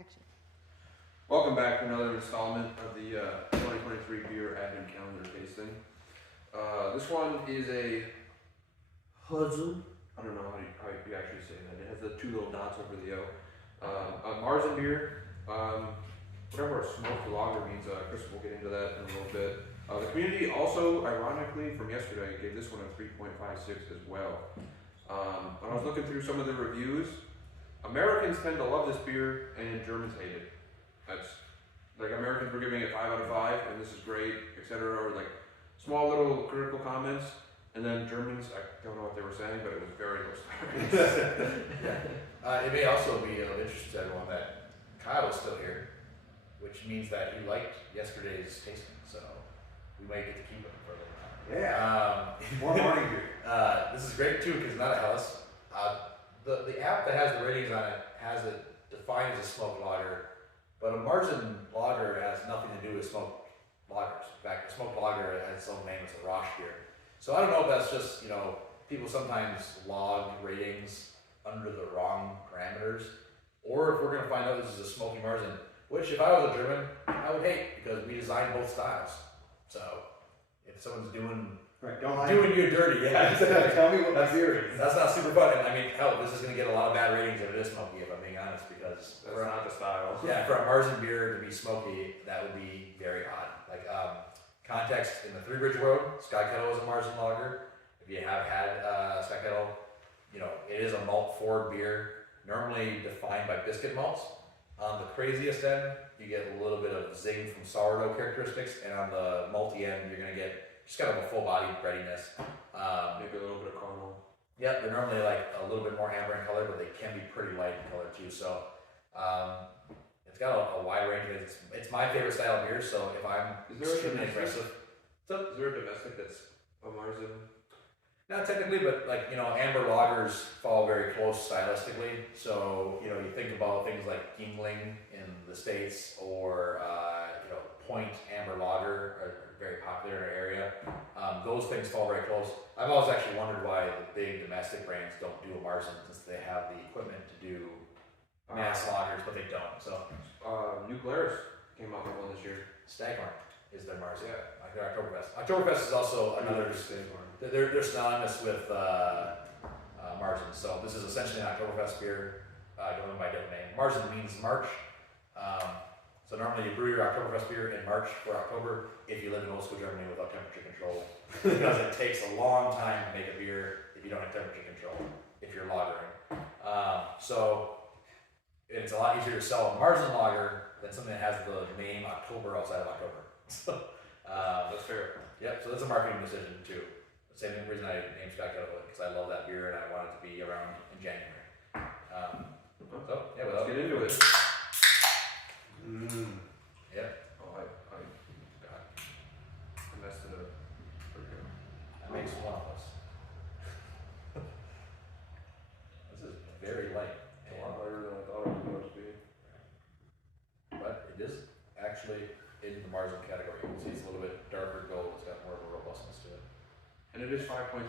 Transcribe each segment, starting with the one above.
Action. Welcome back to another installment of the 2023 Beer Advent Calendar tasting. This one is a Hudson. I don't know how you actually say that. It has the two little dots over the O. A Marzen beer. Whatever a smoked lager means. Chris will get into that in a little bit. The community also, ironically, from yesterday, gave this one a 3.56 as well. When I was looking through some of the reviews, Americans tend to love this beer and Germans hate it. That's like Americans were giving it 5 out of 5 and this is great, etc. Or like small little critical comments, and then Germans, I don't know what they were saying, but it was very low stars. Yeah. It may also be of interest to everyone that Kyle is still here, which means that he liked yesterday's tasting, so we might get to keep him for a little time. Yeah. More morning beer. This is great too because not a Hellas. The app that has the ratings on it has it defined as a smoked lager, but a Marzen lager has nothing to do with smoked lagers. In fact, a smoked lager has its own name, it's a Rosh beer. So I don't know if that's just, people sometimes log ratings under the wrong parameters, or if we're going to find out this is a smoky Marzen, which if I was a German, I would hate because we designed both styles. So if someone's doing you dirty, yeah. Tell me what my beer is. That's not super fun. And I mean, hell, this is going to get a lot of bad ratings if it is smoky, if I'm being honest, because That's not the style. yeah, for a Marzen beer to be smoky, that would be very odd. Like, context, in the Three Bridge Road, Sky Kettle is a Marzen lager. If you have had Sky Kettle, it is a malt forward beer, normally defined by biscuit malts. On the craziest end, you get a little bit of zing from sourdough characteristics, and on the malty end, you're going to get just kind of a full-bodied breadiness. Maybe a little bit of caramel. Yep, they're normally like a little bit more amber in color, but they can be pretty light in color too. So it's got a wide range. It's my favorite style of beer. So if I'm extremely aggressive, Is there a domestic that's a Marzen? not technically, but amber lagers fall very close stylistically. So you think about things like Yingling in the States, or Point Amber Lager are very popular in our area. Those things fall very close. I've always actually wondered why the big domestic brands don't do a Marzen, since they have the equipment to do mass lagers, but they don't. So New Glarus came out with one this year. Staghorn is their Marzen. Yeah. Like their Oktoberfest. Oktoberfest is also another. They're synonymous with Marzen. So this is essentially an Oktoberfest beer, going by a different name. Marzen means March. So normally you brew your Oktoberfest beer in March for October if you live in old school Germany without temperature control, because it takes a long time to make a beer if you don't have temperature control, if you're lagering. So it's a lot easier to sell a Marzen lager than something that has the name October outside of October. So That's fair. yep, so that's a marketing decision too. The same reason I named Sky Kettle, because I love that beer and I want it to be around in January. So yeah, Let's get into it. Yep. Oh, I messed it up. There we go. That makes one of us. This is very light, It's a lot lighter than I thought it was going to be. but it is actually in the Marzen category. You can see it's a little bit darker gold. It's got more of a robustness to it. And it is 5.3%,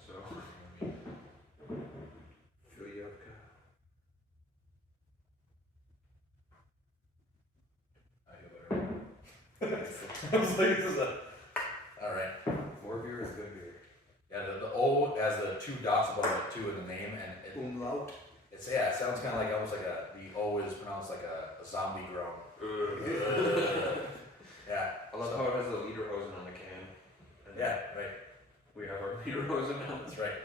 so. Filioka. I feel better. I was like, this is all right. More beer is good beer. Yeah, the O has the two dots above it too in the name, and Umlaut. it sounds kind of like almost like the O is pronounced like a zombie groan. Yeah. I love how it has the lederhosen on the can. And Yeah, right. we have our lederhosen now. That's right.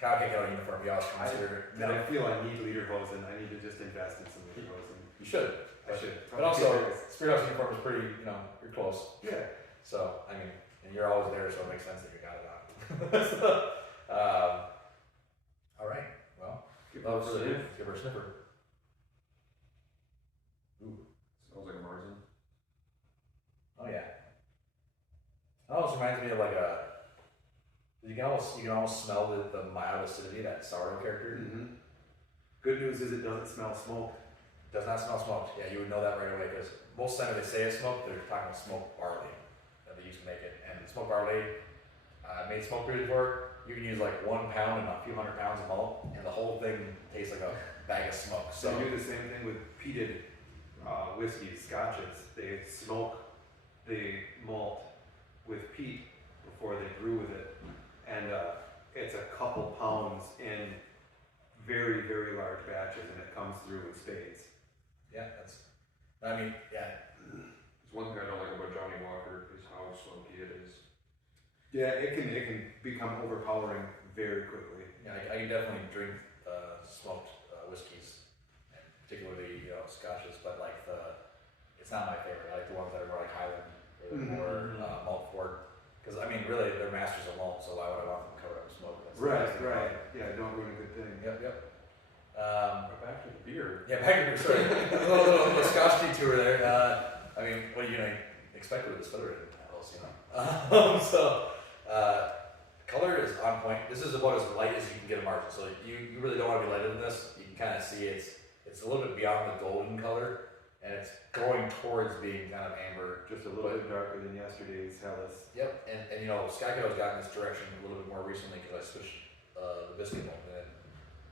Kyle can't get out of uniform. He always consider. I feel I need Lederhosen. I need to just invest in some Lederhosen. You should. I should. But also, Spirit House uniform is pretty. You're close. Yeah. So I mean, and you're always there, so it makes sense that you got it on. So, all right. Well, without further ado, give her a sniffer. Ooh. Smells like a Marzen. Oh yeah. It almost reminds me of like a. You can almost smell the mild acidity, that sourdough character. Mm-hmm. Good news is it doesn't smell smoke. Does not smell smoked. Yeah, you would know that right away because most of the time when they say it's smoked, they're talking about smoked barley that they used to make it. And smoked barley, I made smoked beer before. you can use like 1 pound and a few hundred pounds of malt, and the whole thing tastes like a bag of smoke. So So they do the same thing with peated whiskeys, scotches. They smoke the malt with peat before they brew with it, and it's a couple pounds in very, very large batches, and it comes through in spades. yeah, that's. I mean, yeah, It's one thing I don't like about Johnny Walker is how smoky it is. Yeah, it can become overpowering very quickly. yeah, I can definitely drink smoked whiskeys, and particularly scotches, but like it's not my favorite. I like the ones that are more like Highland or more malt forward. Because I mean, really, they're masters of malt, so why would I want them covered up with smoke? That's Right, the right. Yeah, don't ruin a good thing. Yep. But back to the beer. Yeah, back to your story. A little Scotch detour there. I mean, what are you gonna expect with a distillery else, So, color is on point. This is about as light as you can get a margin. So you really don't want to be lighter than this. You can kind of see it's a little bit beyond the golden color, and it's going towards being kind of amber. Just a little bit darker than yesterday's Helles. Yep, and Skyco's gotten this direction a little bit more recently because I switched the biscuit malt and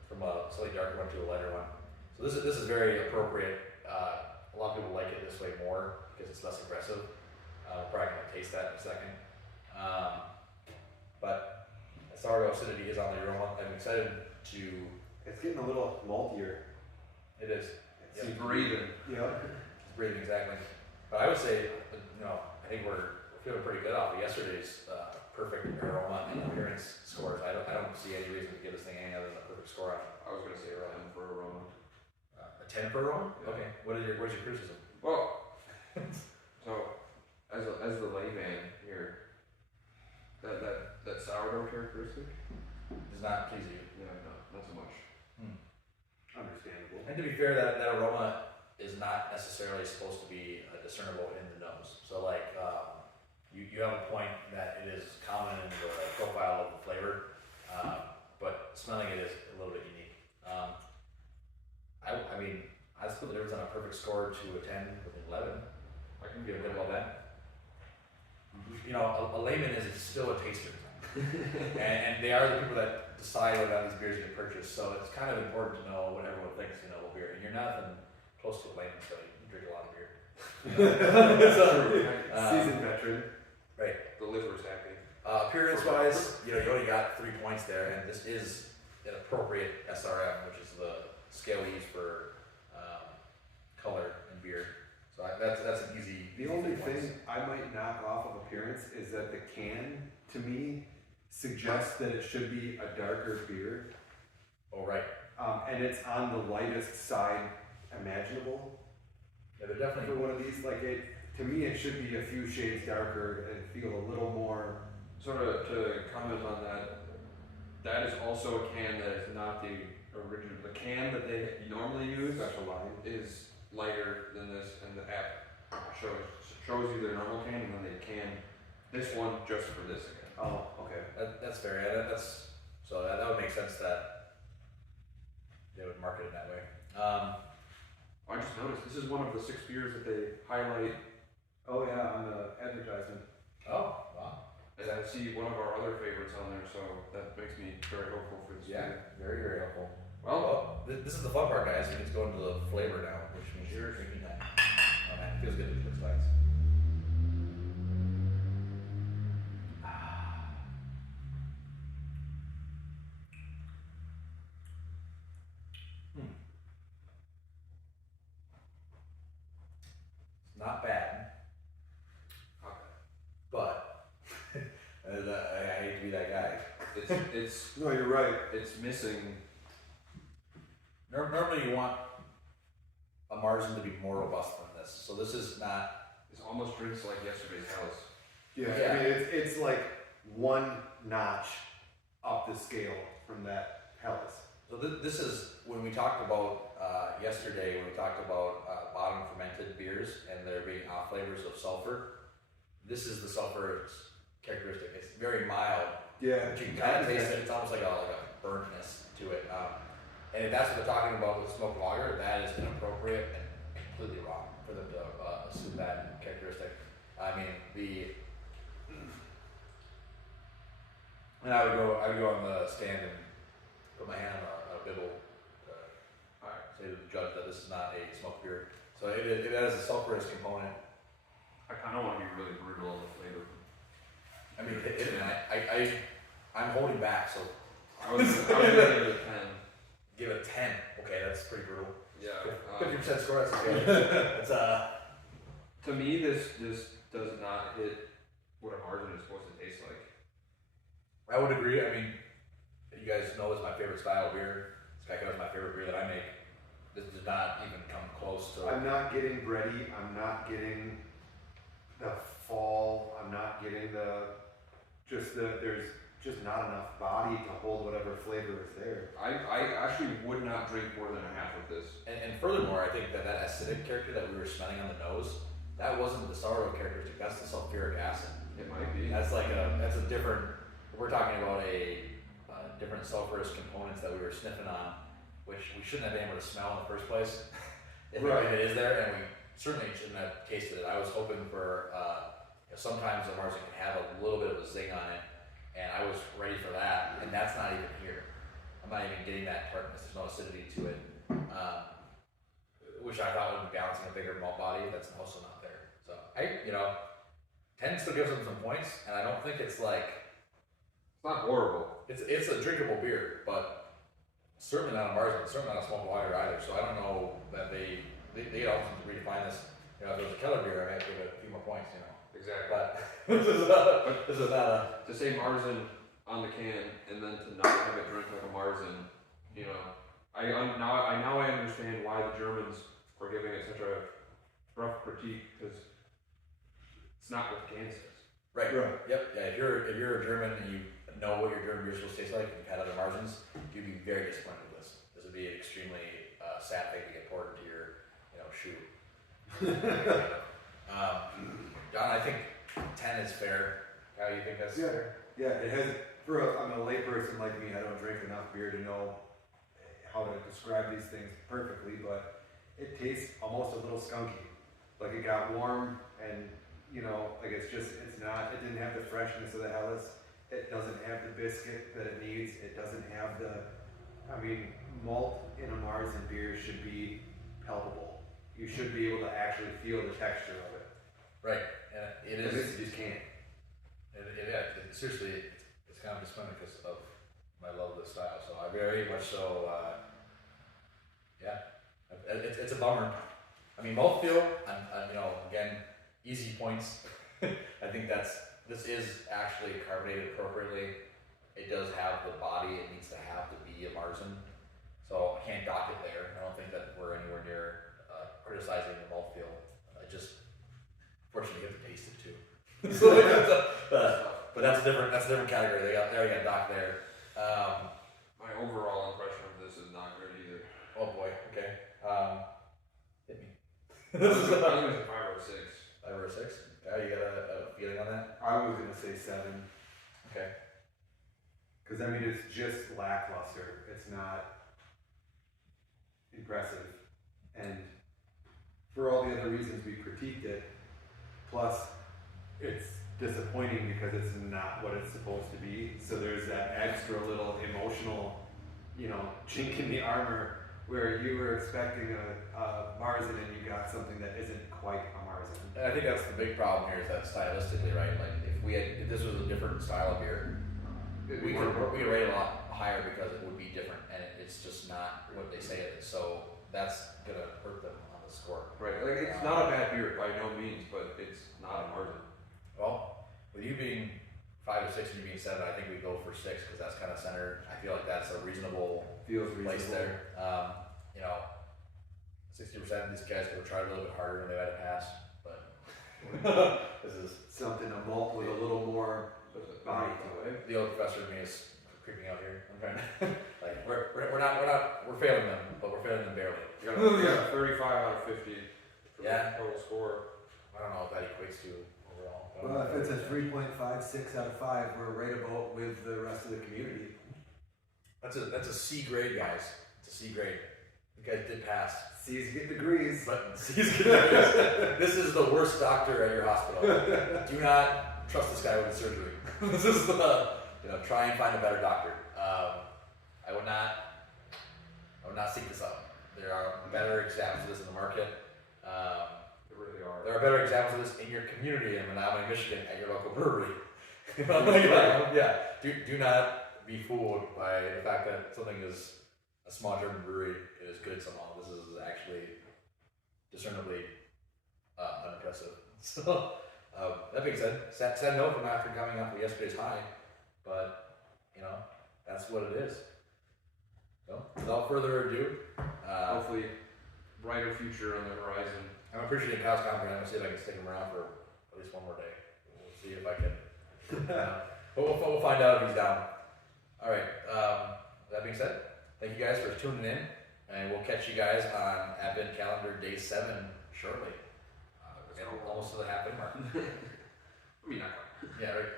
from a slightly darker one to a lighter one. So this is very appropriate. A lot of people like it this way more because it's less aggressive. We're probably gonna taste that in a second. But sourdough acidity is on the aroma. I'm excited to. It's getting a little maltier. It is. It's breathing. Yeah. It's breathing exactly. But I would say, I think we're feeling pretty good off of yesterday's perfect aroma and appearance scores. I don't see any reason to give this thing any other than a perfect score on it. I was gonna say a 10 for aroma. A 10 for aroma? Yeah. Okay. Where's your criticism? Well, so as the layman here, that sourdough characteristic, Does not please you. yeah, no, not so much. Understandable. And to be fair, that aroma is not necessarily supposed to be discernible in the nose. So like, you have a point that it is common in the profile of the flavor, but smelling it is a little bit unique. I mean, I split the difference on a perfect score to a 10 with an 11. I can feel good about that. A layman is still a taster. and they are the people that decide what these beers get purchased. So it's kind of important to know what everyone thinks, what beer. And you're nothing close to a layman, so you drink a lot of beer. Seasoned veteran. Right. The liver's happy. Appearance-wise, you only got 3 points there, and this is an appropriate SRM, which is the scale we use for color and beer. So that's an easy. The only thing I might knock off of appearance is that the can, to me, suggests that it should be a darker beer. Oh right. And it's on the lightest side imaginable. Yeah, they're definitely. For one of these, to me, it should be a few shades darker and feel a little more. So to comment on that, that is also a can that is not the original. The can that they normally use Special line. is lighter than this, and the app shows you their normal can, and then they can this one just for this again. Oh, okay. That's fair. Yeah, that would make sense that they would market it that way. I just noticed this is one of the 6 beers that they highlight, Oh yeah, on the advertisement. Oh wow. and I see one of our other favorites on there, so that makes me very hopeful for this Yeah, beer. very very helpful. Well, This is the fun part, guys. We get to go into the flavor now, which means you're drinking that. Oh man, it feels good to do this, guys. It's not bad, but I hate to be that guy. it's No, you're right. it's missing. Normally, you want a margin to be more robust than this. So this is not. It almost drinks like yesterday's Helles. Yeah, Yeah. I mean, it's like one notch up the scale from that Helles. So this is when we talked about yesterday. When we talked about bottom fermented beers and there being off flavors of sulfur. This is the sulfur characteristic. It's very mild. Yeah. But you can kind of taste it. It's almost like a burntness to it. And if that's what they're talking about with smoked lager, that is inappropriate and completely wrong for them to assume that characteristic. I mean, And I would go on the stand and put my hand on a bibble, say to the judge that this is not a smoked beer. So it has a sulfurous component. I kind of want to be really brutal on the flavor. I mean, I'm holding back, so I was gonna give it a 10. give it a 10. Okay, that's pretty brutal. Yeah. 50% score, that's okay. It's To me, this does not hit what a Marzen is supposed to taste like. I would agree. I mean, you guys know it's my favorite style of beer. Skyco is my favorite beer that I make. This does not even come close to. I'm not getting bready. I'm not getting the fall. I'm not getting there's just not enough body to hold whatever flavor is there. I actually would not drink more than a half of this. And furthermore, I think that acidic character that we were smelling on the nose, that wasn't the sourdough characteristic. That's the sulfuric acid. It might be. That's a different. We're talking about different sulfurous components that we were sniffing on, which we shouldn't have been able to smell in the first place. If it is there, and we certainly shouldn't have tasted it. I was hoping for sometimes the Marzen can have a little bit of a zing on it, and I was ready for that, and that's not even here. I'm not even getting that tartness. There's no acidity to it, which I thought would be balancing a bigger malt body. That's also not there. So 10 still gives them some points, and I don't think it's like. It's not horrible. It's a drinkable beer, but certainly not a Marzen, certainly not a small lager either. So I don't know that they also redefine this. If it was a Keller beer, I might give it a few more points. Exactly. But this is not a. To say Marzen on the can and then to not have it drink like a Marzen, now I understand why the Germans were giving it such a rough critique, because it's not what the can says. Right. Yep. Yeah. If you're a German and you know what your German beer is supposed to taste like, and you've had other Marzens, you'd be very disappointed with this. This would be an extremely sad thing to get poured into your shoe. John, I think 10 is fair. How do you think that's fair? Yeah, it has. I'm a layperson like me. I don't drink enough beer to know how to describe these things perfectly, but it tastes almost a little skunky. Like it got warm, and like it didn't have the freshness of the Helles. It doesn't have the biscuit that it needs. It doesn't have malt in a Marzen beer should be palpable. You should be able to actually feel the texture of it. Right, and it is. You just can't. Seriously, it's kind of disappointing because of my love of this style. So I very much so, it's a bummer. I mean, mouthfeel, again, easy points. I think this is actually carbonated appropriately. It does have the body it needs to have to be a Marzen. So I can't dock it there. I don't think that we're anywhere near criticizing the mouthfeel. I just, fortunately, you have to taste it too. So, but that's a different category. They already got docked there. My overall impression of this is not good either. Oh boy. Okay. Hit me. I was gonna say 5 or 6. 5 or 6. Yeah, you got a feeling on that? I was gonna say 7. Okay. Because it's just lackluster. It's not impressive, and for all the other reasons we critiqued it, plus it's disappointing because it's not what it's supposed to be. So there's that extra little emotional, chink in the armor where you were expecting a Marzen and you got something that isn't quite a Marzen. And I think that's the big problem here is that stylistically, right? Like if this was a different style of beer, we could rate it a lot higher because it would be different, and it's just not what they say it is. So that's gonna hurt them on the score. Right, like it's not a bad beer by no means, but it's not a Marzen. Well, with you being 5 or 6 and you being 7, I think we go for 6 because that's kind of centered. I feel like that's a reasonable place there. 60% of these guys could have tried a little bit harder and they might have passed, but this is something a malt with a little more body to it. The old professor in me is creeping out here. I'm trying to we're failing them, but we're failing them barely. You got a 35 out of 50 for Yeah. total score. I don't know what that equates to overall. Well, if it's a 3.56 out of 5, we're right about with the rest of the community. That's a C grade, guys. It's a C grade. You guys did pass. C's get degrees. But C's get degrees. This is the worst doctor at your hospital. Do not trust this guy with the surgery. This is try and find a better doctor. I would not seek this out. There are better examples of this in the market. There really are. There are better examples of this in your community in Menominee, Michigan, at your local brewery. Do not be fooled by the fact that something is a small German brewery is good somehow. This is actually discernibly unimpressive. So, that being said, sad note from after coming up with yesterday's high, but that's what it is. So, without further ado, Hopefully, brighter future on the horizon. I'm appreciating Kyle's comment. I'm gonna see if I can stick him around for at least one more day. We'll see if I can. But we'll find out if he's down. All right. That being said, thank you guys for tuning in, and we'll catch you guys on Advent Calendar Day 7 shortly. We're getting almost to the halfway mark. I mean, not quite. Yeah, right.